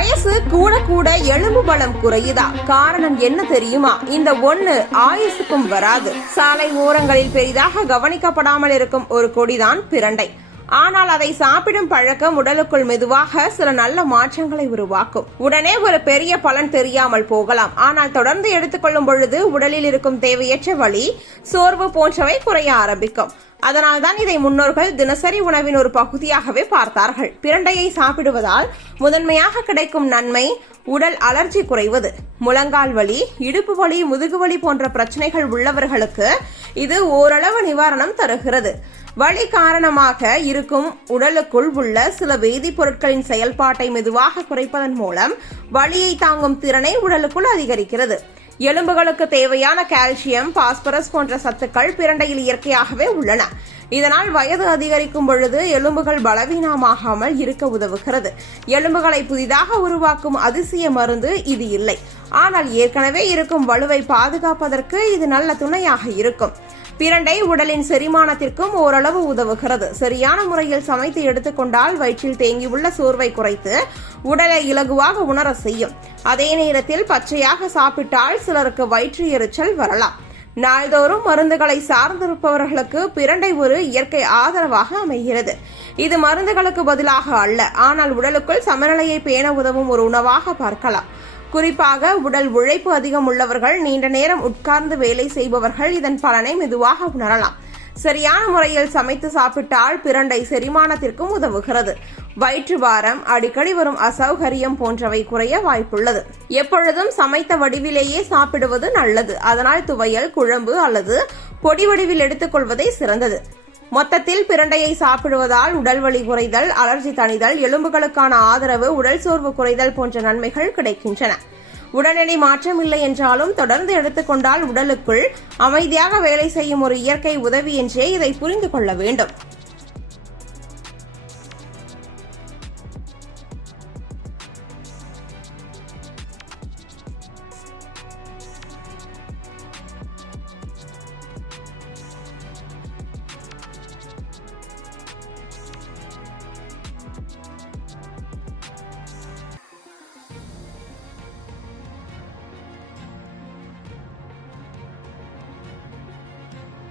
வயசு கூட கூட எலும்பு பலம் குறையுதா? காரணம் என்ன தெரியுமா? இந்த ஒண்ணு ஆயுசுக்கும் வராது. சாலை ஓரங்களில் பெரிதாக கவனிக்கப்படாமல் இருக்கும் ஒரு கொடிதான் பிரண்டை. ஆனால் அதை சாப்பிடும் பழக்கம் உடலுக்குள் மெதுவாக சில நல்ல மாற்றங்களை உருவாக்கும். உடனே ஒரு பெரிய பலன் தெரியாமல் போகலாம். ஆனால் தொடர்ந்து எடுத்துக்கொள்ளும் பொழுது உடலில் இருக்கும் தேவையற்ற வலி சோர்வு போன்றவை குறைய ஆரம்பிக்கும். அதனால்தான் இதை முன்னோர்கள் தினசரி உணவின் ஒரு பகுதியாகவே பார்த்தார்கள். பிரண்டையை சாப்பிடுவதால் முதன்மையாக கிடைக்கும் நன்மை உடல் அலர்ஜி குறைவது. முழங்கால் வலி இடுப்பு வலி முதுகு வலி போன்ற பிரச்சனைகள் உள்ளவர்களுக்கு இது ஓரளவு நிவாரணம் தருகிறது. வலி காரணமாக இருக்கும் உடலுக்குள் உள்ள சில வேதிப்பொருட்களின் செயல்பாட்டை மெதுவாக குறைப்பதன் மூலம் வலியை தாங்கும் திறனை உடலுக்குள் அதிகரிக்கிறது. எலும்புகளுக்கு தேவையான கால்சியம் பாஸ்பரஸ் போன்ற சத்துக்கள் பிரண்டையில் இயற்கையாகவே உள்ளன. இதனால் வயது அதிகரிக்கும் பொழுது எலும்புகள் பலவீனமாகாமல் இருக்க உதவுகிறது. எலும்புகளை புதிதாக உருவாக்கும் அதிசய மருந்து இது இல்லை. ஆனால் ஏற்கனவே இருக்கும் வலுவை பாதுகாப்பதற்கு இது நல்ல துணையாக இருக்கும். பிரண்டை உடலின் செரிமானத்திற்கும் ஓரளவு உதவுகிறது. சரியான முறையில் சமைத்து எடுத்துக்கொண்டால் வயிற்றில் தேங்கியுள்ள சோர்வை குறைத்து உடலை இலகுவாக உணர செய்யும். அதே நேரத்தில் பச்சையாக சாப்பிட்டால் சிலருக்கு வயிற்று எரிச்சல் வரலாம். நாள்தோறும் மருந்துகளை சார்ந்திருப்பவர்களுக்கு பிரண்டை ஒரு இயற்கை ஆதரவாக அமைகிறது. இது மருந்துகளுக்கு பதிலாக அல்ல ஆனால் உடலுக்குள் சமநிலையை பேண உதவும் ஒரு உணவாக பார்க்கலாம். குறிப்பாக உடல் உழைப்பு அதிகம் உள்ளவர்கள் நீண்ட நேரம் உட்கார்ந்து வேலை செய்பவர்கள் இதன் பலனை மெதுவாக உணரலாம். சரியான முறையில் சமைத்து சாப்பிட்டால் பிரண்டை செரிமானத்திற்கும் உதவுகிறது. வயிற்று பாரம் அடிக்கடி வரும் அசௌகரியம் போன்றவை குறைய வாய்ப்புள்ளது. எப்பொழுதும் சமைத்த வடிவிலேயே சாப்பிடுவது நல்லது. அதனால் துவையல் குழம்பு அல்லது பொடி வடிவில் எடுத்துக்கொள்வதே சிறந்தது. மொத்தத்தில் பிரண்டையை சாப்பிடுவதால் உடல் வலி குறைதல் அலர்ஜி தணிதல் எலும்புகளுக்கான ஆதரவு உடல் சோர்வு குறைதல் போன்ற நன்மைகள் கிடைக்கின்றன. உடனடி மாற்றம் இல்லை என்றாலும் தொடர்ந்து எடுத்துக்கொண்டால் உடலுக்குள் அமைதியாக வேலை செய்யும் ஒரு இயற்கை உதவி என்றே இதை புரிந்து கொள்ள வேண்டும்.